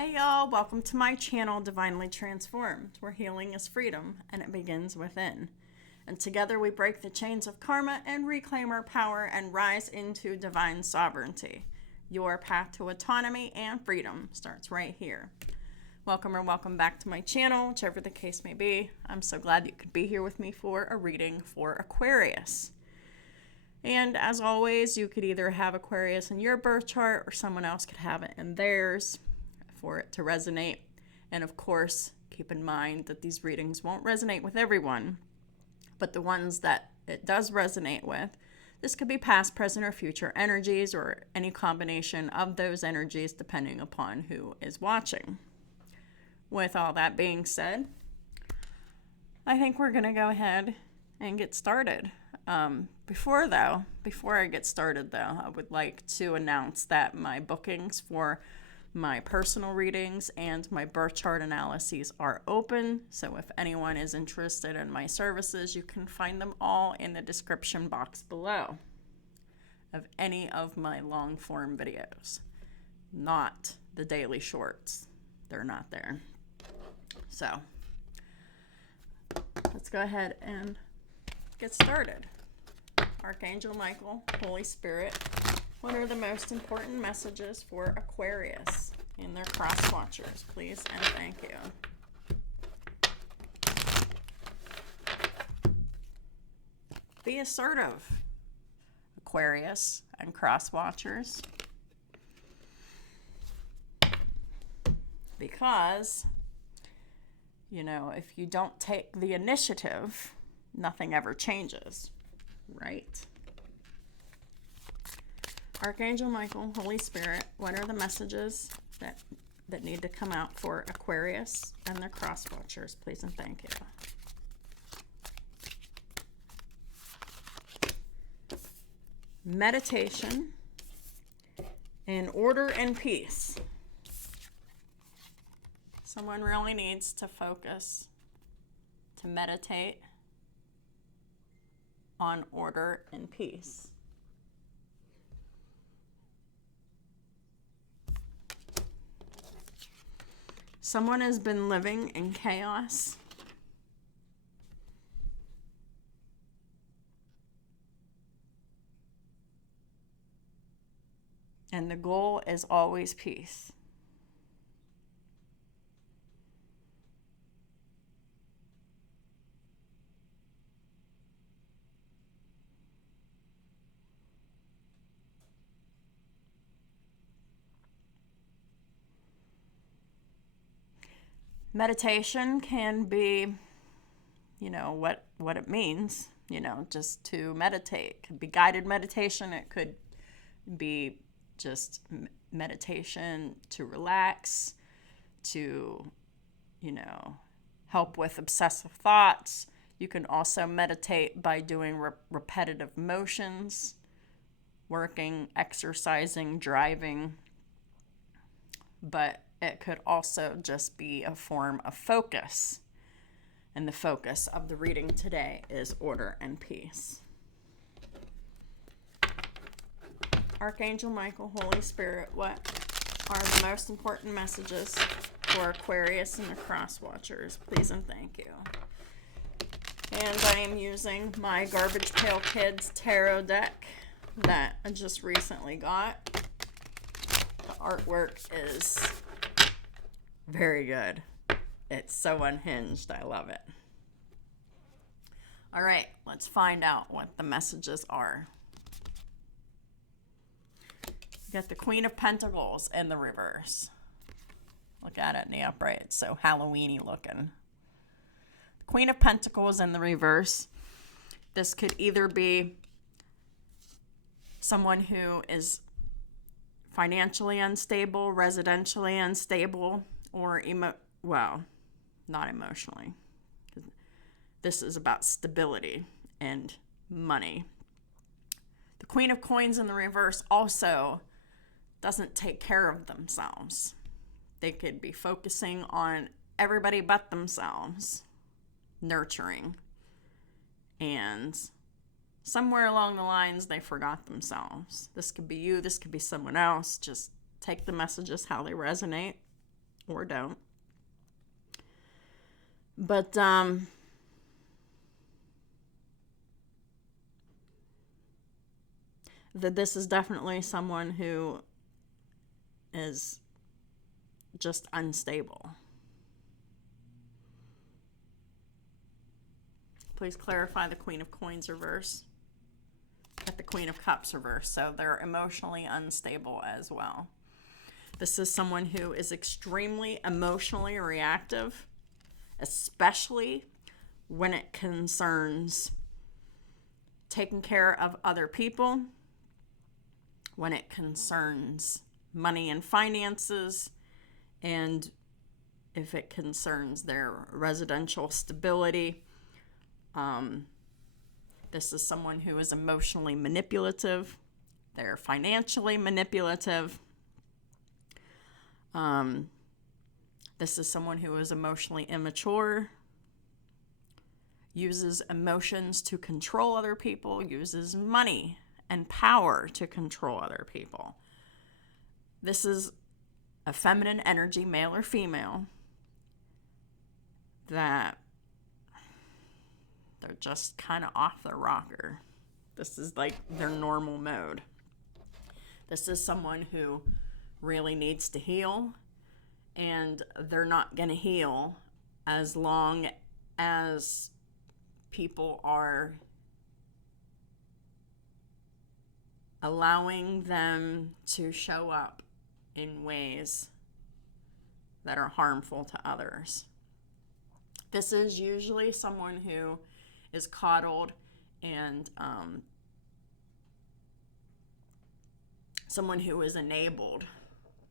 Hey y'all, welcome to my channel, Divinely Transformed, where healing is freedom and it begins within. And together we break the chains of karma and reclaim our power and rise into divine sovereignty. Your path to autonomy and freedom starts right here. Welcome or welcome back to my channel, whichever the case may be. I'm so glad you could be here with me for a reading for Aquarius. And as always, you could either have Aquarius in your birth chart or someone else could have it in theirs for it to resonate. And of course, keep in mind that these readings won't resonate with everyone, but the ones that it does resonate with, this could be past, present, or future energies, or any combination of those energies depending upon who is watching. With all that being said, I think we're going to go ahead and get started. Before I get started, I would like to announce that my bookings for my personal readings and my birth chart analyses are open. So if anyone is interested in my services, you can find them all in the description box below of any of my long form videos, not the daily shorts. They're not there. So let's go ahead and get started. Archangel Michael, Holy Spirit, what are the most important messages for Aquarius and their cross watchers, please and thank you. Be assertive, Aquarius and cross watchers, because, if you don't take the initiative, nothing ever changes, right? Archangel Michael, Holy Spirit, what are the messages that need to come out for Aquarius and their cross watchers, please and thank you. Meditation and order and peace. Someone really needs to focus, to meditate on order and peace. Someone has been living in chaos. And the goal is always peace. Meditation can be, what it means, just to meditate. It could be guided meditation. It could be just meditation to relax, to, help with obsessive thoughts. You can also meditate by doing repetitive motions, working, exercising, driving, but it could also just be a form of focus. And the focus of the reading today is order and peace. Archangel Michael, Holy Spirit, what are the most important messages for Aquarius and the cross watchers? Please and thank you. And I am using my Garbage Pail Kids tarot deck that I just recently got. The artwork is very good. It's so unhinged. I love it. All right, let's find out what the messages are. You got the Queen of Pentacles in the reverse. Look at it in the upright. It's so Halloween-y looking. The Queen of Pentacles in the reverse. This could either be someone who is financially unstable, residentially unstable, or not emotionally. This is about stability and money. The Queen of Coins in the reverse also doesn't take care of themselves. They could be focusing on everybody but themselves, nurturing, and somewhere along the lines they forgot themselves. This could be you, this could be someone else. Just take the messages how they resonate. or don't. But this is definitely someone who is just unstable. Please clarify the Queen of Coins reverse. At the Queen of Cups reverse, so they're emotionally unstable as well. This is someone who is extremely emotionally reactive, especially when it concerns taking care of other people, when it concerns money and finances, and if it concerns their residential stability. This is someone who is emotionally manipulative. They're financially manipulative. This is someone who is emotionally immature, uses emotions to control other people, uses money and power to control other people. This is a feminine energy, male or female, that they're just kind of off their rocker. This is like their normal mode. This is someone who really needs to heal, and they're not going to heal as long as people are allowing them to show up in ways that are harmful to others. This is usually someone who is coddled and someone who is enabled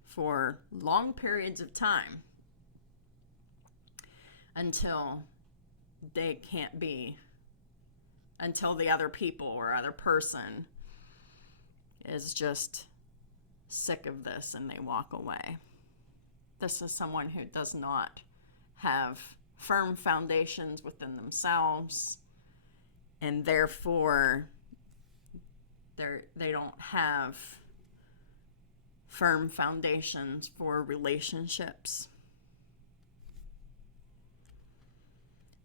for long periods of time until they can't be, until the other people or other person is just sick of this and they walk away. This is someone who does not have firm foundations within themselves, and therefore they don't have firm foundations for relationships.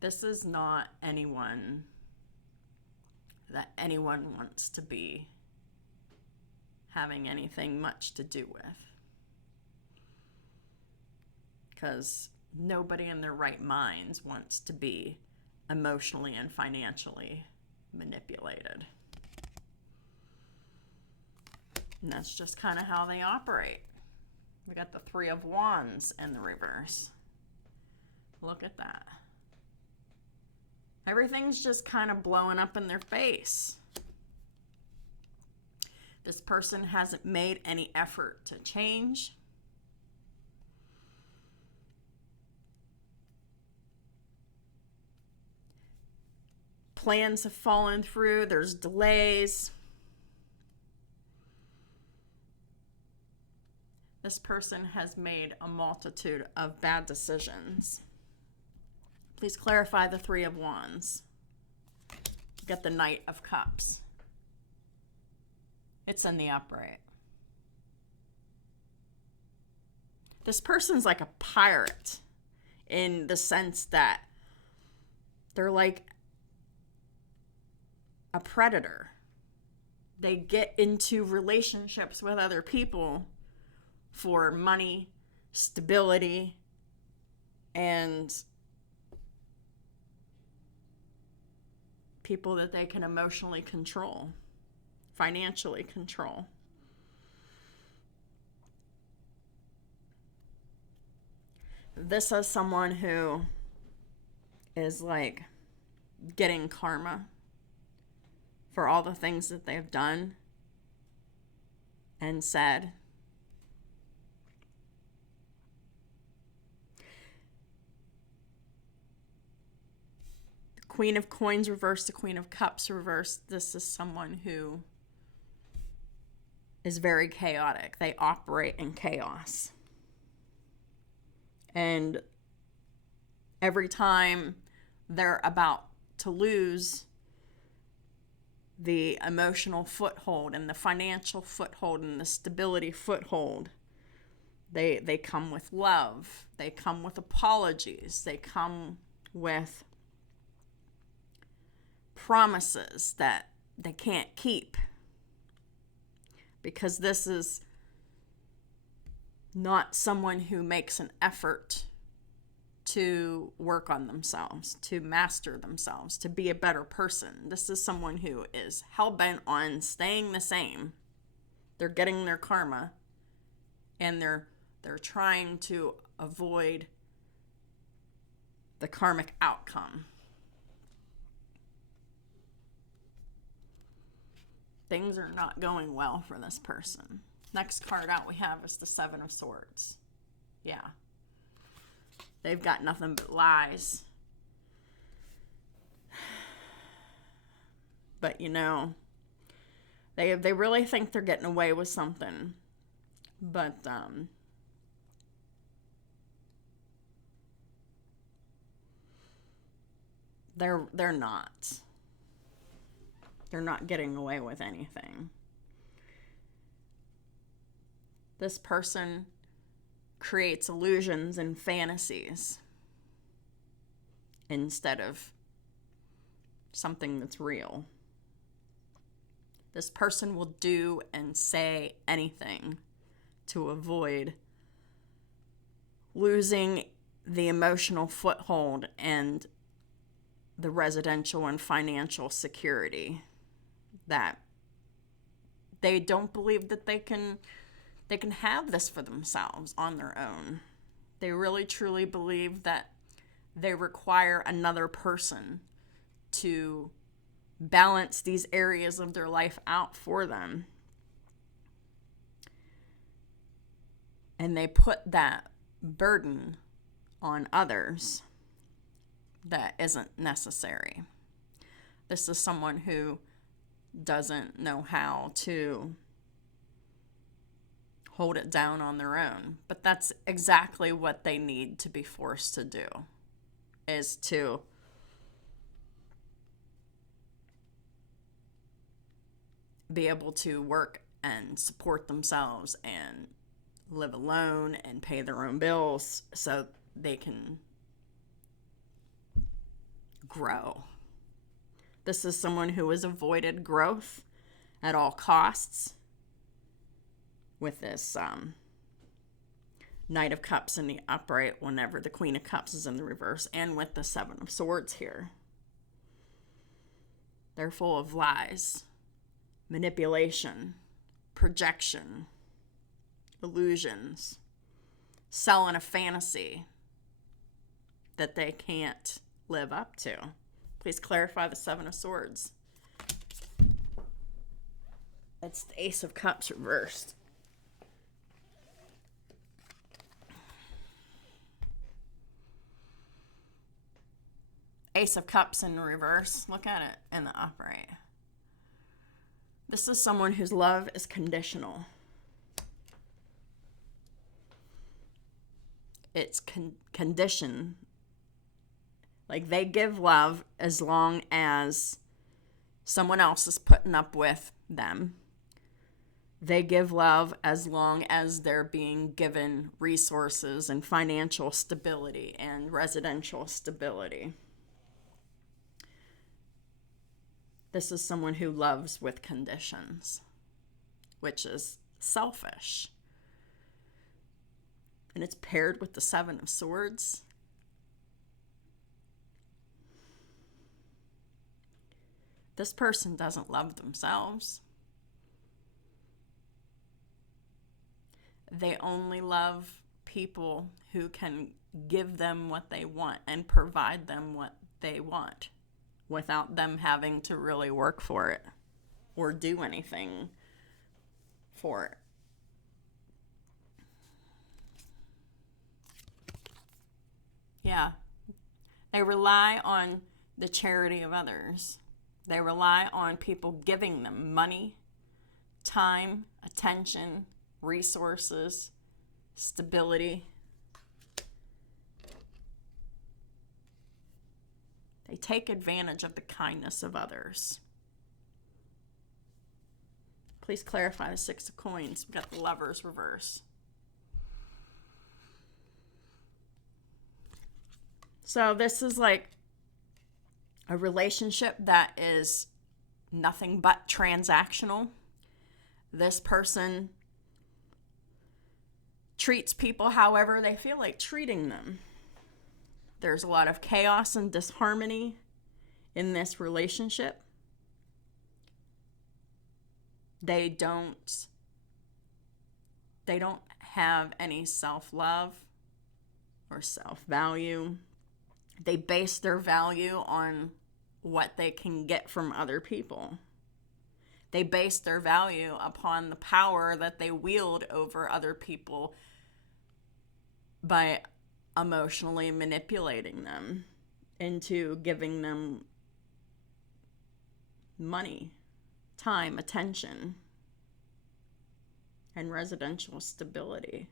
This is not anyone that anyone wants to be having anything much to do with, because nobody in their right minds wants to be emotionally and financially manipulated. And that's just kind of how they operate. We got the Three of Wands in the reverse. Look at that. Everything's just kind of blowing up in their face. This person hasn't made any effort to change. Plans have fallen through. There's delays. This person has made a multitude of bad decisions. Please clarify the Three of Wands. You got the Knight of Cups. It's in the upright. This person's like a pirate in the sense that they're like a predator. They get into relationships with other people for money, stability, and people that they can emotionally control, financially control. This is someone who is like getting karma for all the things that they've done and said. Queen of Coins reversed, the Queen of Cups reversed. This is someone who is very chaotic. They operate in chaos. And every time they're about to lose the emotional foothold and the financial foothold and the stability foothold, They come with love. They come with apologies. They come with promises that they can't keep. Because this is not someone who makes an effort to work on themselves, to master themselves, to be a better person. This is someone who is hell-bent on staying the same. They're getting their karma, and they're trying to avoid the karmic outcome. Things are not going well for this person. Next card out we have is the Seven of Swords. Yeah. They've got nothing but lies. But you know, they really think they're getting away with something. But they're not. They're not getting away with anything. This person creates illusions and fantasies instead of something that's real. This person will do and say anything to avoid losing the emotional foothold and the residential and financial security that they don't believe that they can have this for themselves on their own. They really truly believe that they require another person to balance these areas of their life out for them. And they put that burden on others that isn't necessary. This is someone who doesn't know how to hold it down on their own. But that's exactly what they need to be forced to do, is to be able to work and support themselves and live alone and pay their own bills so they can grow. This is someone who has avoided growth at all costs with this Knight of Cups in the upright whenever the Queen of Cups is in the reverse, and with the Seven of Swords here. They're full of lies, manipulation, projection, illusions, selling a fantasy that they can't live up to. Please clarify the Seven of Swords. It's the Ace of Cups reversed. Ace of Cups in reverse. Look at it in the upright. This is someone whose love is conditional. It's conditioned. Like, they give love as long as someone else is putting up with them. They give love as long as they're being given resources and financial stability and residential stability. This is someone who loves with conditions, which is selfish. And it's paired with the Seven of Swords. This person doesn't love themselves. They only love people who can give them what they want and provide them what they want without them having to really work for it or do anything for it. Yeah. They rely on the charity of others. They rely on people giving them money, time, attention, resources, stability. They take advantage of the kindness of others. Please clarify the Six of Coins. We've got the Lovers reverse. So this is like a relationship that is nothing but transactional. This person treats people however they feel like treating them. There's a lot of chaos and disharmony in this relationship. They don't have any self-love or self-value. They base their value on what they can get from other people. They base their value upon the power that they wield over other people by emotionally manipulating them into giving them money, time, attention, and residential stability.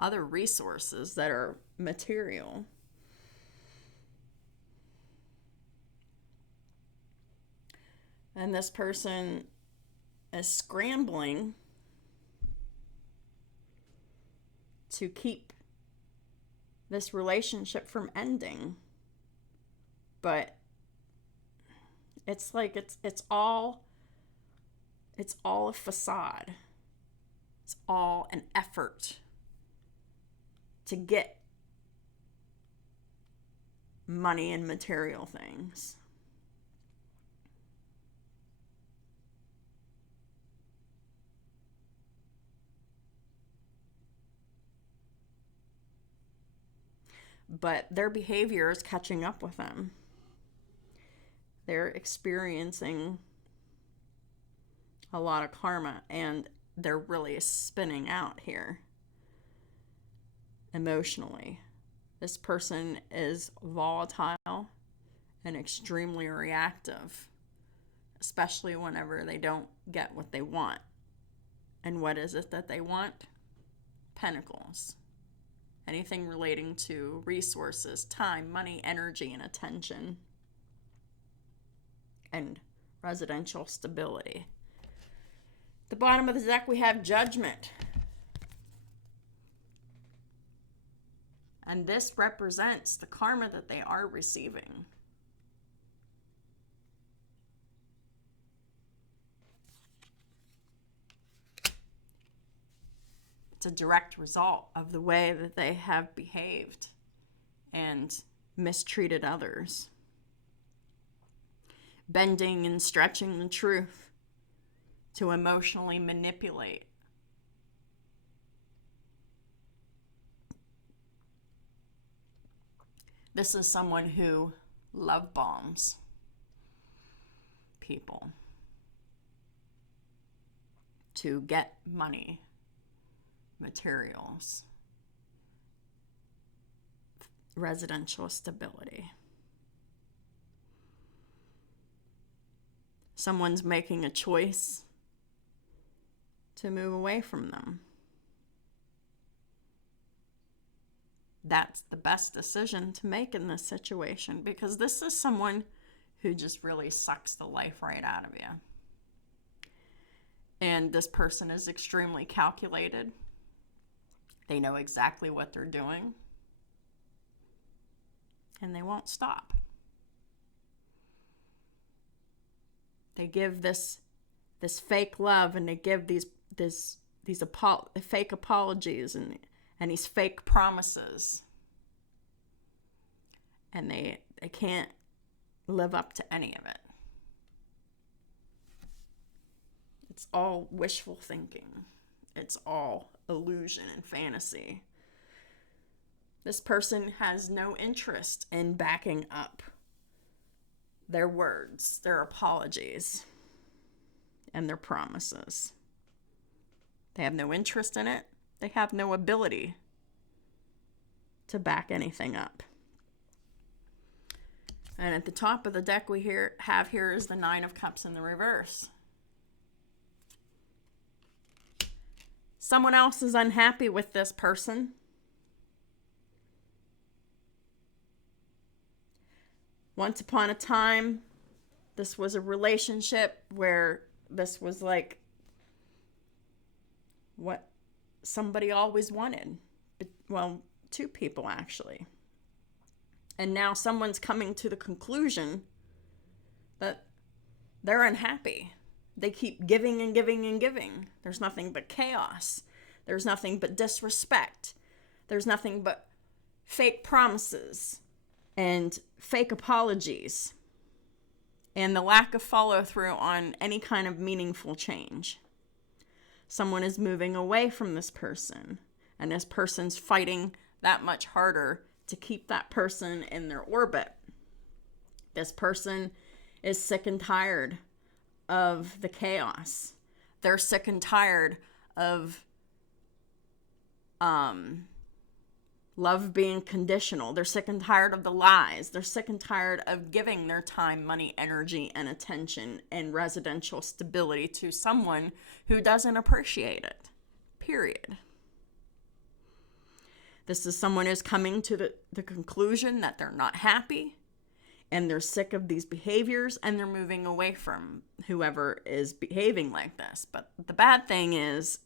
Other resources that are material. And this person is scrambling to keep this relationship from ending. But it's like it's all a facade. It's all an effort to get money and material things. But their behavior is catching up with them. They're experiencing a lot of karma, and they're really spinning out here emotionally. This person is volatile and extremely reactive, especially whenever they don't get what they want. And what is it that they want? Pentacles. Anything relating to resources, time, money, energy, and attention. And residential stability. At the bottom of the deck, we have Judgment. And this represents the karma that they are receiving. It's a direct result of the way that they have behaved and mistreated others. Bending and stretching the truth to emotionally manipulate. This is someone who love bombs people to get money, materials, residential stability. Someone's making a choice to move away from them. That's the best decision to make in this situation, because this is someone who just really sucks the life right out of you. And this person is extremely calculated. They know exactly what they're doing. And they won't stop. They give this fake love, and they give these fake apologies and these fake promises. And they can't live up to any of it. It's all wishful thinking. It's all illusion and fantasy. This person has no interest in backing up their words, their apologies, and their promises. They have no interest in it. They have no ability to back anything up. And at the top of the deck we have here is the Nine of Cups in the reverse. Someone else is unhappy with this person. Once upon a time, this was a relationship where this was like what somebody always wanted. Well, two people actually. And now someone's coming to the conclusion that they're unhappy. They keep giving and giving and giving. There's nothing but chaos. There's nothing but disrespect. There's nothing but fake promises and fake apologies and the lack of follow through on any kind of meaningful change. Someone is moving away from this person, and this person's fighting that much harder to keep that person in their orbit. This person is sick and tired of the chaos. They're sick and tired of love being conditional. They're sick and tired of the lies. They're sick and tired of giving their time, money, energy, and attention and residential stability to someone who doesn't appreciate it. Period. This is someone who's coming to the conclusion that they're not happy and they're sick of these behaviors and they're moving away from whoever is behaving like this. But the bad thing is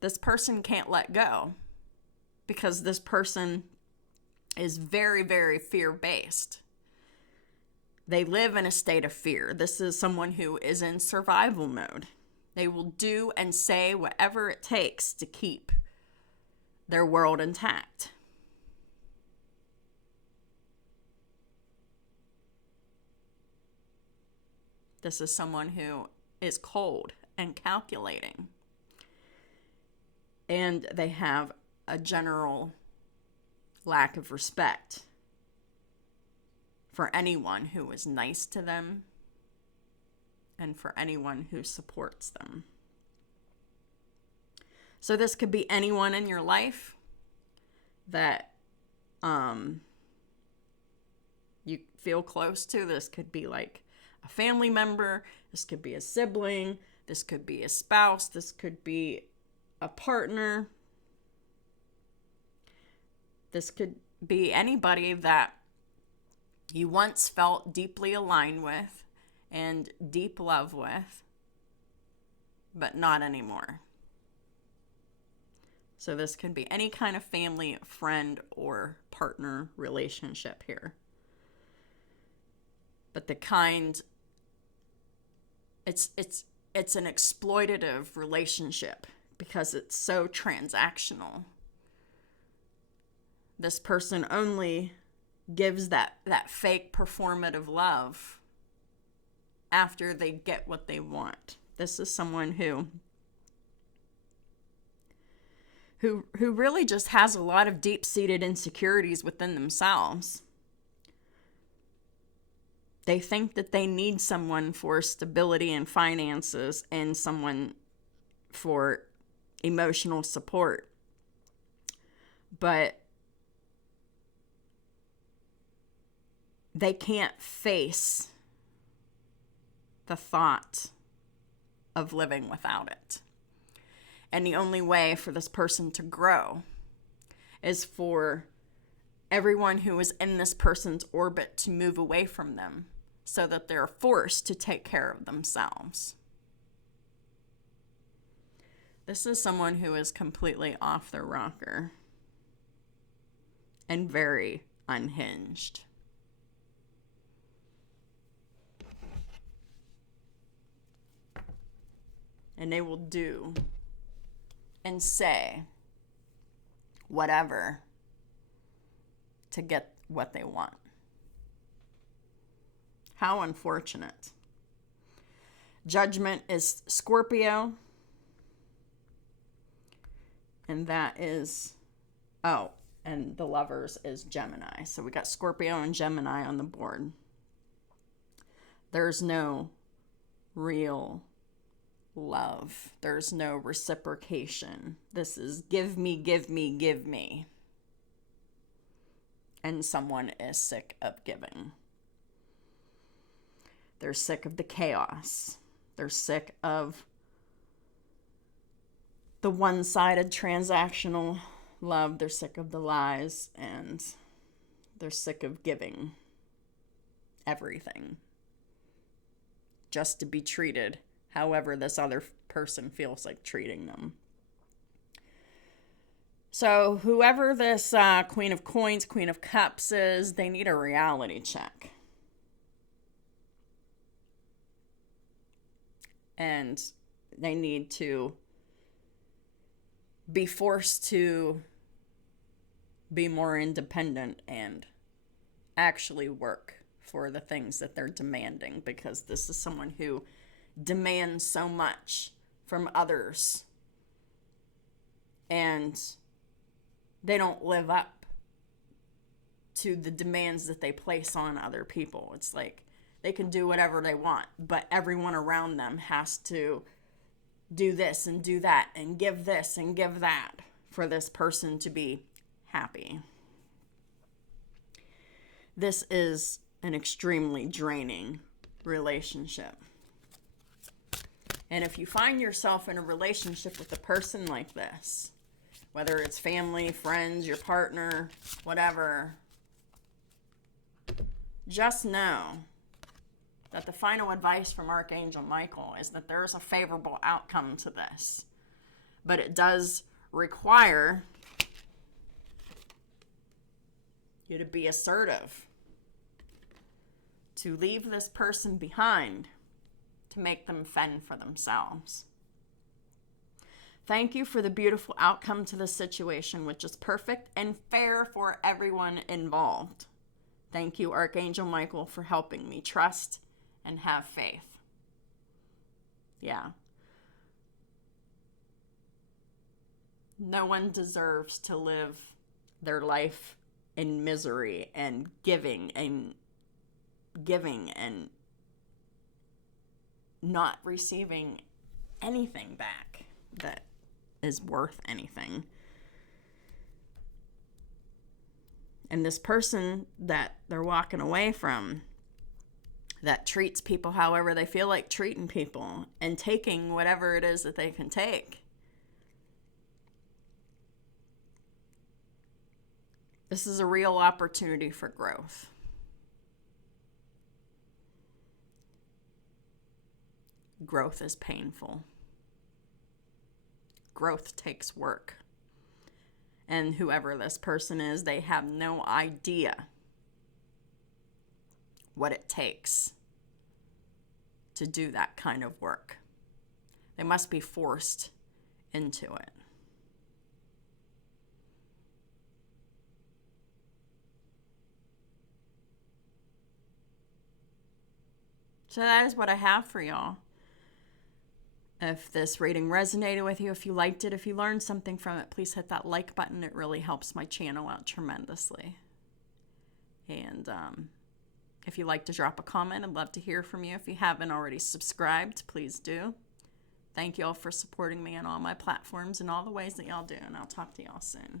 this person can't let go because this person is very, very fear-based. They live in a state of fear. This is someone who is in survival mode. They will do and say whatever it takes to keep their world intact. This is someone who is cold and calculating. And they have a general lack of respect for anyone who is nice to them and for anyone who supports them. So this could be anyone in your life that you feel close to. This could be like a family member. This could be a sibling. This could be a spouse. This could be a partner. This could be anybody that you once felt deeply aligned with and deep love with, but not anymore. So this could be any kind of family, friend, or partner relationship here. But the kind, it's an exploitative relationship because it's so transactional. This person only gives that fake performative love after they get what they want. This is someone who really just has a lot of deep-seated insecurities within themselves. They think that they need someone for stability and finances and someone for emotional support. But they can't face the thought of living without it. And the only way for this person to grow is for everyone who is in this person's orbit to move away from them so that they're forced to take care of themselves. This is someone who is completely off their rocker and very unhinged. And they will do and say whatever to get what they want. How unfortunate. Judgment is Scorpio. And that is, and the Lovers is Gemini. So we got Scorpio and Gemini on the board. There's no real love. There's no reciprocation. This is give me, give me, give me. And someone is sick of giving. They're sick of the chaos. They're sick of the one-sided transactional love. They're sick of the lies, and they're sick of giving everything just to be treated however this other person feels like treating them. So whoever this Queen of Coins, Queen of Cups is, they need a reality check. And they need to be forced to be more independent and actually work for the things that they're demanding, because this is someone who demands so much from others and they don't live up to the demands that they place on other people. It's like they can do whatever they want, but everyone around them has to do this and do that and give this and give that for this person to be happy. This is an extremely draining relationship. And if you find yourself in a relationship with a person like this, whether it's family, friends, your partner, whatever, just know that the final advice from Archangel Michael is that there's a favorable outcome to this. But it does require you to be assertive, to leave this person behind, to make them fend for themselves. Thank you for the beautiful outcome to this situation, which is perfect and fair for everyone involved. Thank you, Archangel Michael, for helping me trust and have faith. Yeah. No one deserves to live their life in misery and giving and not receiving anything back that is worth anything. And this person that they're walking away from, that treats people however they feel like treating people and taking whatever it is that they can take, this is a real opportunity for growth. Growth is painful. Growth takes work. And whoever this person is, they have no idea what it takes to do that kind of work. They must be forced into it. So that is what I have for y'all. If this reading resonated with you, if you liked it, if you learned something from it, please hit that like button. It really helps my channel out tremendously. And if you'd like to drop a comment, I'd love to hear from you. If you haven't already subscribed, please do. Thank you all for supporting me on all my platforms and all the ways that y'all do, and I'll talk to y'all soon.